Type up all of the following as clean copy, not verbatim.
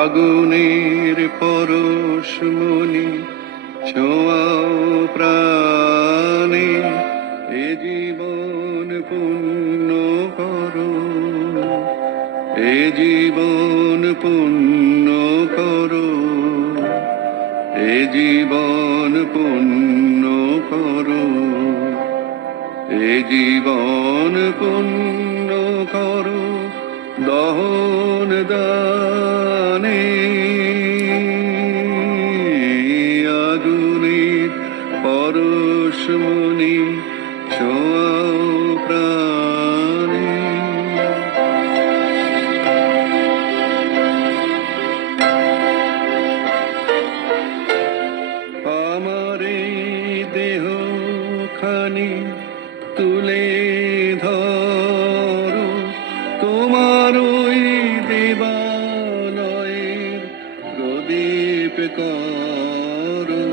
আগুনের পরশমণি ছোঁয়াও প্রাণে, এ জীবন পূর্ণ করো, এ জীবন পূর্ণ করো, এ জীবন পূর্ণ করো, এ জীবন পূর্ণ করো দহন দানে। আগুনের পরশমণি ছোঁয়াও প্রাণে। আমার এই দেহ খানি তুলে ধরো, তোমার ওই দেবালয়ের প্রদীপ করো।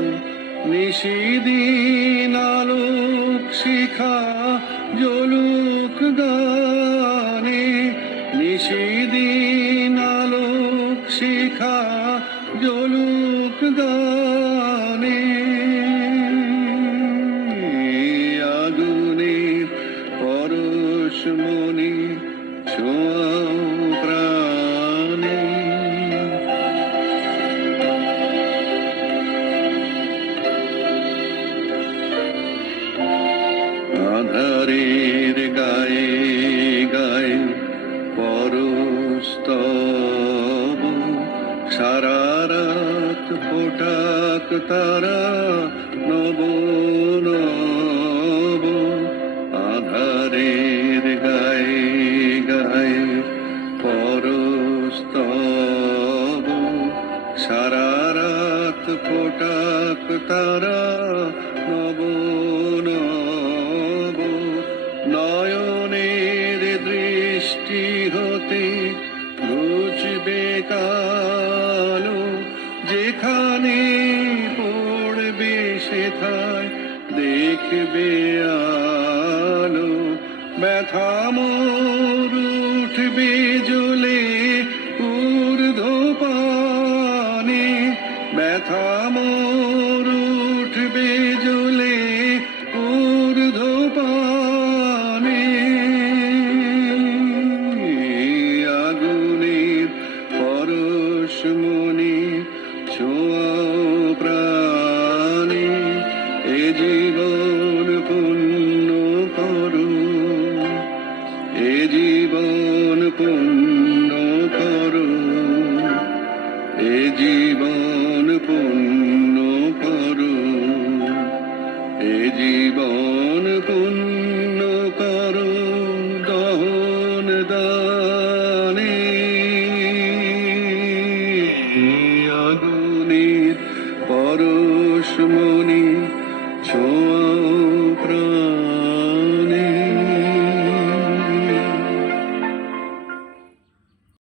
নিশিদিন আলোক শিখা জ্বলুক গানে, নিশিদিন আলোক শিখা জ্বলুক গানে। আগুনের পরশমণি ছোঁয়াও প্রাণে। আধারের গায়ে গায়ে পরস্তব, সারা রাত ফোটাক তারা নব নব। আধারের গায়ে গায়ে পরস্তব, সারা রাত ফোটাক তারা নব নব। নয়নের দৃষ্টি হতে ঘুচবে কালো, যেখানে পড়বে সেথায় দেখবে আলো। ব্যথা মোর উঠবে জ্বলে ঊর্ধ্বপানে, ব্যথা মোর উঠবে জ্বলে ঊর্ধ্বপানে। আগুনের পরশমণি ছোঁয়াও প্রাণে, এ জীবন পূর্ণ করো, এ জীবন পূর্ণ করো, এ জীবন পূর্ণ করো, এ জীবন পূর্ণ করো দহন দানে। আগুনের পরশমণি ছোঁয়া